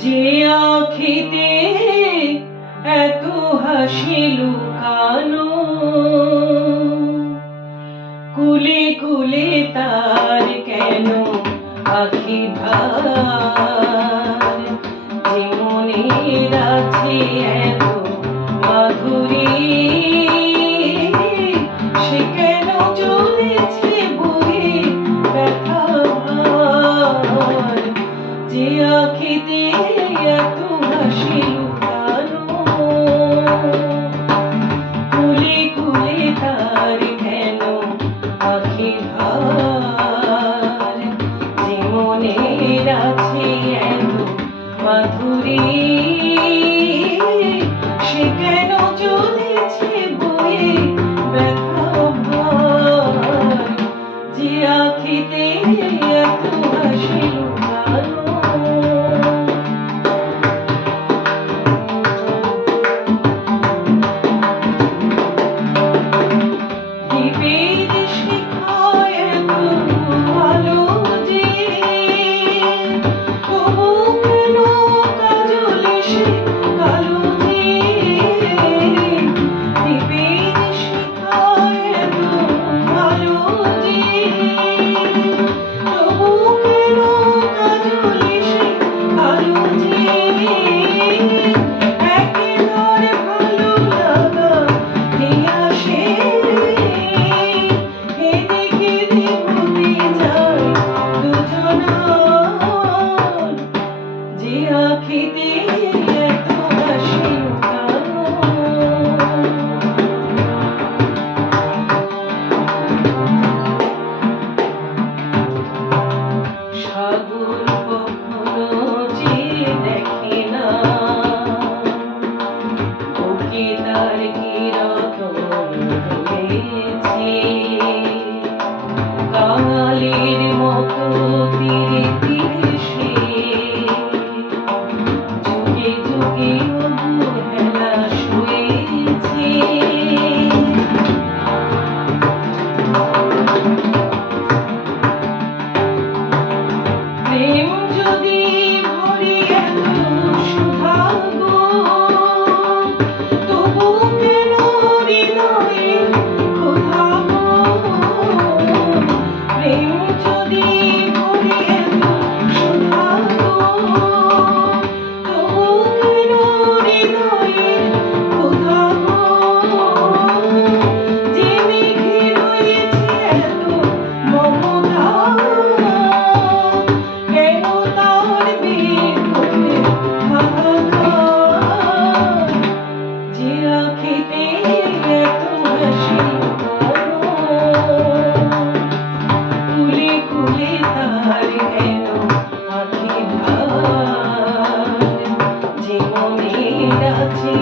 যে আঁখিতে এত হাসি লুকানো, কুলে কুলে তার কেন আঁখি ভার? যে মনের আছে এত মাধুরী, সে কেন চলেছে বয়ে ব্যথা ভার? যে আঁখিতে এত হাসি লুকানো, কুলে কুলে তার কেন আঁখি ভার? যে মনের আছে এত মাধুরী, সে কেন চলেছে বয়ে ব্যথা ভার? যে আঁখিতে এত হাসি লুকানো। দ্বীপের শিখায় এত আলো যে, তবু কেন কাজলে সে কালো যে? দ্বীপের শিখায় এত আলো যে, তবু কেন কাজলে সে কালো যে? একেবারে ভালো লাগা নিয়ে আসে, এদিকে দিবতে যায় দুজনার। যে আঁখিতে এত হাসি লুকানো, সাগর কখনো যে দেখে না, ওকে তার কিরকম রয়েছে। কাঙালির মতো তীরে তীরে সে, যুগে যুগে অবহেলা সয়েছে। প্রেম যদি ভরে এত সুধা গো, তবু কেন হৃদয়ে ক্ষুধা গো? প্রেম যদি ভরে এত সুধা গো, তবু কেন হৃদয়ে ক্ষুধা গো? যে মেঘে রয়েছে এত মমতা, কেন তার বেগ হতে হাহাকার? যে আঁখিতে এত হাসি লুকানো, কুলে কুলে তার কেন আঁখি ভার? যে মনের আছে